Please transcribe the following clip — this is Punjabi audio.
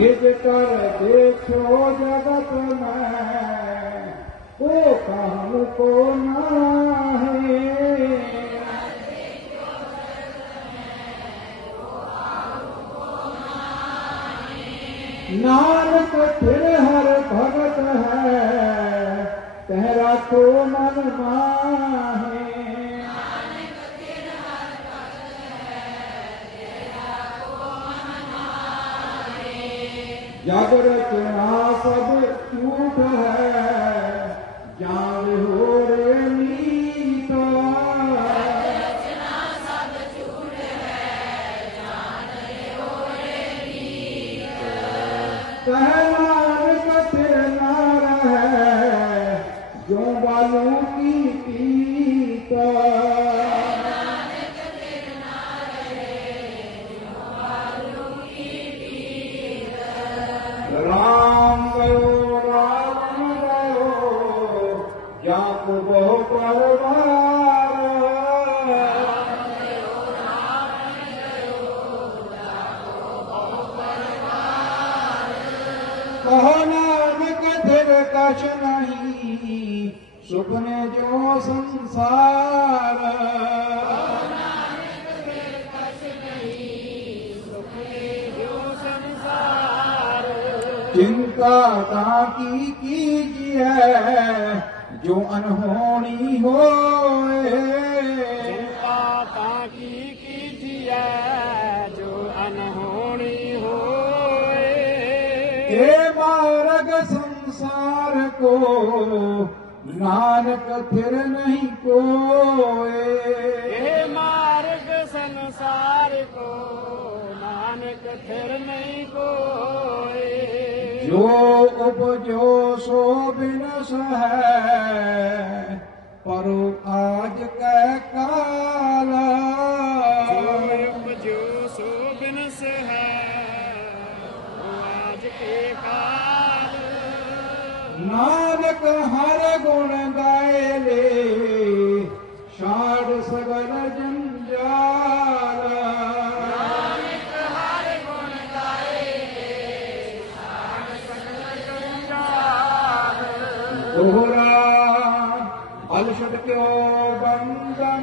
कछो जगत में को काम को नाहे नानक फिर हर भगत है, तेरा तो मन माहे। ਜਗ ਰਚਨਾ ਸਭ ਝੂਠ ਹੈ, ਜਾਣ ਹੋਰ ਨੀਤ ਰਚਨਾ ਸਭ ਝੂਠ ਹੈ। ਜਾਣ ਹੋਰ ਨੀਤ ਨਾਮ ਬਹੁ ਪਰਵਾਰ ਕਹੋ ਨਾਨਕ ਧਿਰ ਕਛ ਨਹੀਂ ਸੁਪਨੇ ਜੋ ਸੰਸਾਰ ਚਿੰਤਾ ਤਾਂ ਕੀ ਕੀਜੀਐ? ਜੋ ਅਨਹੋਣੀ ਹੋਏ। ਚਿੰਤਾ ਤਾਂ ਕੀ ਕੀਜੀਐ ਜੋ ਅਨਹੋਣੀ ਹੋਏ। ਇਹ ਮਾਰਗ ਸੰਸਾਰ ਕੋ ਨਾਨਕ ਥਿਰ ਨਹੀਂ ਕੋਏ। ਇਹ ਮਾਰਗ ਸੰਸਾਰ ਕੋ ਨਾਨਕ ਥਿਰ ਨਹੀਂ ਕੋਏ। ਜੋ ਉਪਜੋ ਸੋ ਬਿਨਸ ਹੈ ਪਰ ਆਜ ਕੈ ਕਾਲ। ਜੋ ਉਪਜੋ ਸੋ ਬਿਨਸ ਹੈ ਆਜ ਕੈ ਕਾਲ। ਨਾਨਕ ਹਰ ਗੁਣ ਗਾਏ ਲੈ ਛਾੜ ਸਗਲ ਜੰਜਾਲ ওহরা আলসদকে ও বন্দনা